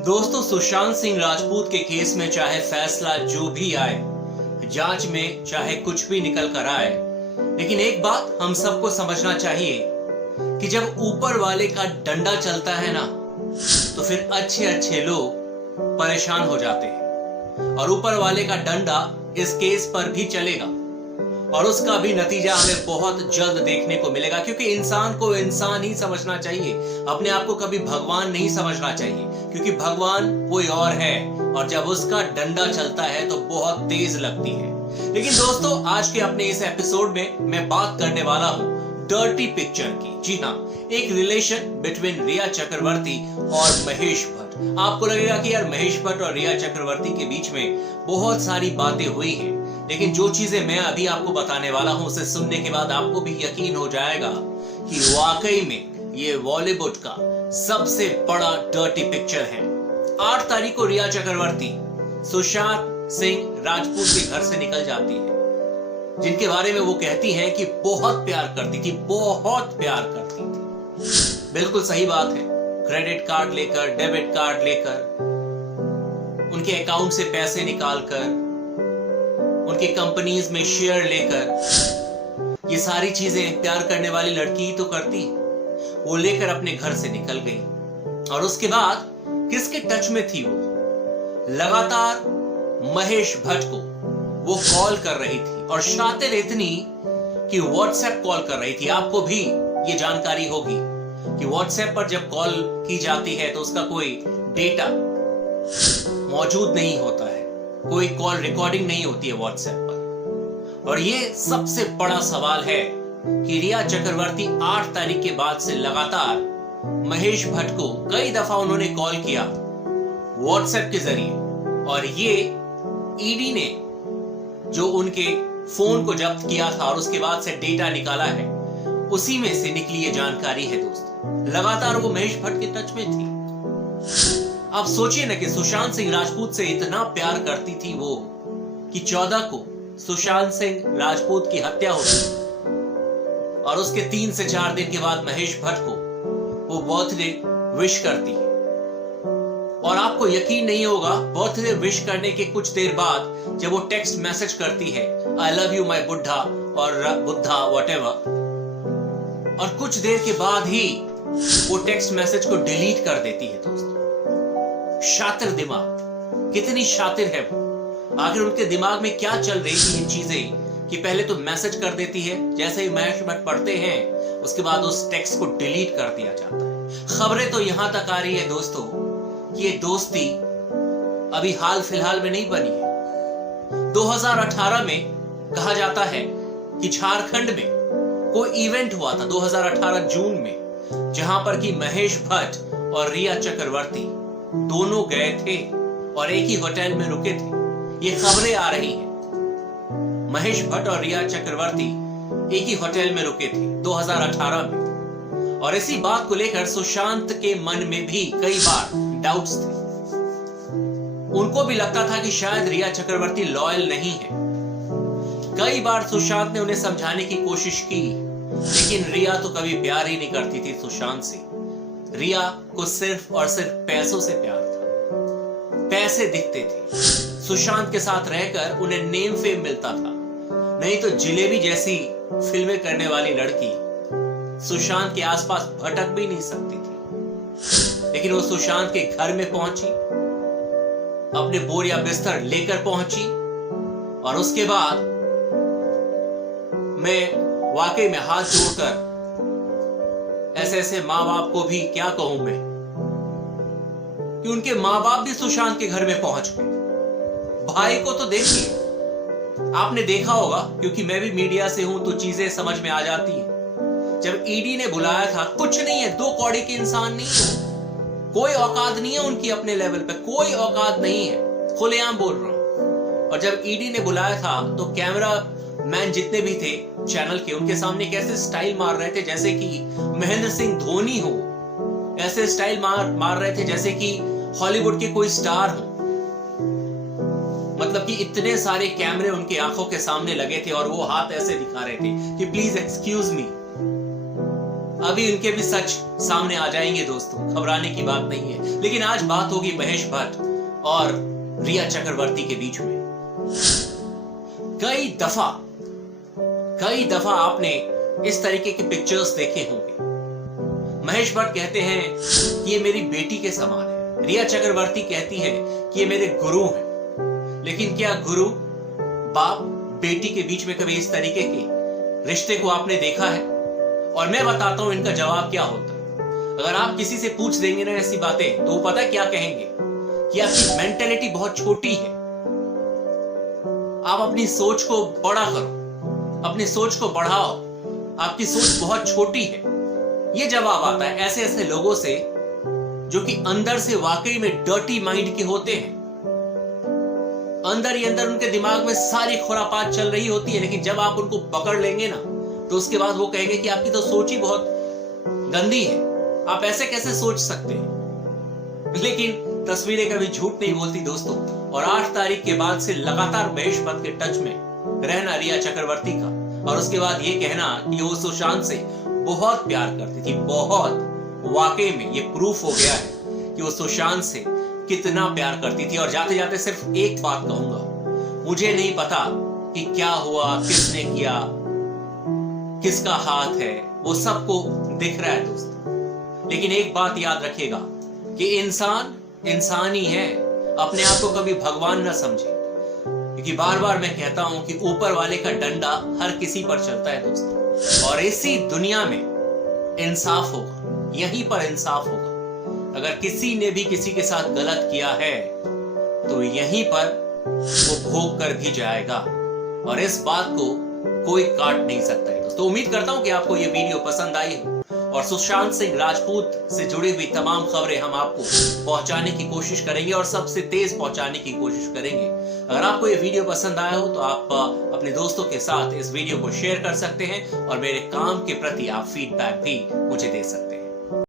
दोस्तों, सुशांत सिंह राजपूत के केस में चाहे फैसला जो भी आए, जांच में चाहे कुछ भी निकल कर आए, लेकिन एक बात हम सबको समझना चाहिए कि जब ऊपर वाले का डंडा चलता है ना, तो फिर अच्छे अच्छे लोग परेशान हो जाते हैं। और ऊपर वाले का डंडा इस केस पर भी चलेगा और उसका भी नतीजा हमें बहुत जल्द देखने को मिलेगा, क्योंकि इंसान को इंसान ही समझना चाहिए। अपने आप को कभी भगवान नहीं समझना चाहिए, क्योंकि भगवान कोई और है और जब उसका डंडा चलता है तो बहुत तेज लगती है। लेकिन दोस्तों, आज के अपने इस एपिसोड में मैं बात करने वाला हूं डर्टी पिक्चर की। जी हाँ, एक रिलेशन बिटवीन रिया चक्रवर्ती और महेश भट्ट। आपको लगेगा कि यार महेश भट्ट और रिया चक्रवर्ती के बीच में बहुत सारी बातें हुई हैं, लेकिन जो चीजें मैं अभी आपको बताने वाला हूं उसे सुनने के बाद आपको भी यकीन हो जाएगा कि वाकई में ये बॉलीवुड का सबसे बड़ा डर्टी पिक्चर है। 8 तारीख को रिया चक्रवर्ती सुशांत सिंह राजपूत के घर से निकल जाती है, जिनके बारे में वो कहती हैं कि बहुत प्यार करती थी, बहुत प्यार करती थी। बिल्कुल सही बात है। क्रेडिट कार्ड लेकर, डेबिट कार्ड लेकर, उनके अकाउंट से पैसे निकालकर, उनकी कंपनीज में शेयर लेकर, ये सारी चीजें प्यार करने वाली लड़की ही तो करती। वो लेकर अपने घर से निकल गई और उसके बाद किसके टच में थी वो? लगातार महेश भट्ट को वो कॉल कर रही थी और शातिर इतनी कि व्हाट्सएप कॉल कर रही थी। आपको भी ये जानकारी होगी कि व्हाट्सएप पर जब कॉल की जाती है तो उसका कोई डेटा मौजूद नहीं होता है, कोई कॉल रिकॉर्डिंग नहीं होती है व्हाट्सएप पर। और ये सबसे बड़ा सवाल है कि रिया चक्रवर्ती 8 तारीख के बाद से लगातार महेश भट्ट को कई दफा उन्होंने कॉल किया व्हाट्सएप के जरिए, और ये ईडी ने जो उनके फोन को जब्त किया था और उसके बाद से डेटा निकाला है, उसी में से निकली ये जानकारी है दोस्तों। लगातार वो महेश भट्ट के टच में थी। आप सोचिए ना कि सुशांत सिंह राजपूत से इतना प्यार करती थी वो कि 14 को सुशांत सिंह राजपूत की हत्या हो गई और उसके 3 से 4 दिन के बाद महेश भट्ट को वो बर्थडे विश करती है। और आपको यकीन नहीं होगा, बर्थडे विश करने के कुछ देर बाद जब वो टेक्स्ट मैसेज करती है, आई लव यू माई बुड्ढा और बुद्धा व्हाटएवर, और कुछ देर के बाद ही वो टेक्स्ट मैसेज को डिलीट कर देती है दोस्तों। शातिर दिमाग, कितनी शातिर है वो। आखिर उनके दिमाग में क्या चल रही थी ये चीजें कि पहले तो मैसेज कर देती है, जैसे ही महेश भट्ट पढ़ते हैं उसके बाद उस टेक्स्ट को डिलीट कर दिया जाता है। खबरें तो यहां तक आ रही है दोस्तों कि ये दोस्ती अभी हाल फिलहाल में नहीं बनी है। 2018 में कहा जाता है कि झारखंड में कोई इवेंट हुआ था 2018 जून में, जहां पर कि महेश भट्ट और रिया चक्रवर्ती दोनों गए थे और एक ही होटल में रुके थे। ये खबरें आ रही हैं। महेश भट्ट और रिया चक्रवर्ती एक ही होटल में रुके थे 2018 में, और इसी बात को लेकर सुशांत के मन में भी कई बार डाउट्स थे। उनको भी लगता था कि शायद रिया चक्रवर्ती लॉयल नहीं है। कई बार सुशांत ने उन्हें समझाने की कोशिश की, लेकिन रिया तो कभी प्यार ही नहीं करती थी सुशांत से। रिया को सिर्फ और सिर्फ पैसों से प्यार था। पैसे दिखते थे। सुशांत के साथ रहकर उन्हें नेम फेम मिलता था, नहीं तो जिलेबी जैसी फिल्में करने वाली लड़की सुशांत के आसपास भटक भी नहीं सकती थी। लेकिन वो सुशांत के घर में पहुंची, अपने बोरिया बिस्तर लेकर पहुंची, और उसके बाद मैं वाकई में हाथ जोड़कर ऐसे ऐसे माँ बाप को भी क्या कहूं मैं कि उनके माँ बाप भी सुशांत के घर में पहुंच गए। भाई को तो देखिए, आपने देखा होगा, क्योंकि मैं भी मीडिया से हूं तो चीजें समझ में आ जाती हैं। जब ईडी ने बुलाया था, कुछ नहीं है, 2 कौड़ी के इंसान नहीं है, कोई औकात नहीं है उनकी अपने लेवल पे, कोई औकात नहीं है, खुलेआम बोल रहा हूं। और जब ईडी ने बुलाया था तो कैमरा मैन जितने भी थे चैनल के, उनके सामने कैसे स्टाइल मार रहे थे जैसे कि महेंद्र सिंह धोनी हो, ऐसे स्टाइल मार रहे थे जैसे कि हॉलीवुड के कोई स्टार हो। मतलब कि इतने सारे कैमरे उनकी आंखों के सामने लगे थे और वो हाथ ऐसे दिखा रहे थे कि प्लीज एक्सक्यूज मी। अभी उनके भी सच सामने आ जाएंगे दोस्तों, घबराने की बात नहीं है। लेकिन आज बात होगी महेश भट्ट और रिया चक्रवर्ती के बीच में। कई दफा आपने इस तरीके की पिक्चर्स देखे होंगे। महेश भट्ट कहते हैं कि ये मेरी बेटी के समान है, रिया चक्रवर्ती कहती है कि ये मेरे गुरु हैं। लेकिन क्या गुरु बाप बेटी के बीच में कभी इस तरीके के रिश्ते को आपने देखा है? और मैं बताता हूं इनका जवाब क्या होता है। अगर आप किसी से पूछ देंगे ना ऐसी बातें, तो वो पता क्या कहेंगे कि आपकी मेंटेलिटी बहुत छोटी है, आप अपनी सोच को बड़ा करो, अपनी सोच को बढ़ाओ, आपकी सोच बहुत छोटी है। ये जवाब आता है ऐसे ऐसे लोगों से जो कि अंदर से वाकई में डर्टी माइंड के होते हैं। अंदर ही अंदर उनके दिमाग में सारी खुरापात चल रही होती है, लेकिन जब आप उनको पकड़ लेंगे ना, तो उसके बाद वो कहेंगे कि आपकी तो सोच ही बहुत गंदी है, आप ऐसे कैसे सोच सकते हैं। लेकिन तस्वीरें कभी झूठ नहीं बोलती दोस्तों। और 8 तारीख के बाद से लगातार महेश भट्ट के टच में रहना रिया चक्रवर्ती का, और उसके बाद ये कहना कि वो सुशांत से बहुत प्यार करती थी, बहुत। वाकई में ये प्रूफ हो गया है कि वो सुशांत से कितना प्यार करती थी। और जाते जाते सिर्फ एक बात कहूंगा, मुझे नहीं पता कि क्या हुआ, किसने किया, किसका हाथ है, वो सबको दिख रहा है दोस्तों। लेकिन एक बात याद रखिएगा कि इंसान ही है, अपने आप को कभी भगवान ना समझे, क्योंकि बार बार मैं कहता हूं कि ऊपर वाले का डंडा हर किसी पर चलता है दोस्तों। और इसी दुनिया में इंसाफ होगा, यहीं पर इंसाफ होगा। अगर किसी ने भी किसी के साथ गलत किया है तो यहीं पर वो भोग कर भी जाएगा, और इस बात को कोई काट नहीं सकता है। तो उम्मीद करता हूं कि आपको ये वीडियो पसंद आई हो, और सुशांत सिंह राजपूत से जुड़ी हुई तमाम खबरें हम आपको पहुंचाने की कोशिश करेंगे, और सबसे तेज पहुंचाने की कोशिश करेंगे। अगर आपको ये वीडियो पसंद आया हो तो आप अपने दोस्तों के साथ इस वीडियो को शेयर कर सकते हैं, और मेरे काम के प्रति आप फीडबैक भी मुझे दे सकते हैं।